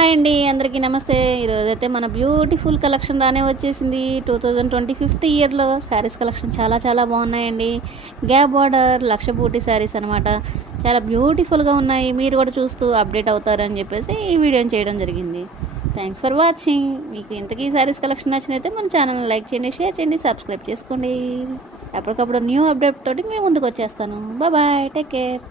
Hi అండి, అందరికీ నమస్తే. ఈరోజైతే మన బ్యూటిఫుల్ కలెక్షన్ రానే వచ్చేసింది. 2025 ఇయర్లో శారీస్ కలెక్షన్ చాలా చాలా బాగున్నాయండి. గ్యాప్ బార్డర్ లక్ష బూటీ శారీస్ అనమాట. చాలా బ్యూటిఫుల్గా ఉన్నాయి. మీరు కూడా చూస్తూ అప్డేట్ అవుతారని చెప్పేసి ఈ వీడియోని చేయడం జరిగింది. Thanks for watching. మీకు ఇంతకీ శారీస్ కలెక్షన్ నచ్చినైతే మన ఛానల్ని లైక్ చేయండి, షేర్ చేయండి, సబ్స్క్రైబ్ చేసుకోండి. ఎప్పటికప్పుడు న్యూ అప్డేట్ తోటి మేము ముందుకు వచ్చేస్తాను. Bye, take care.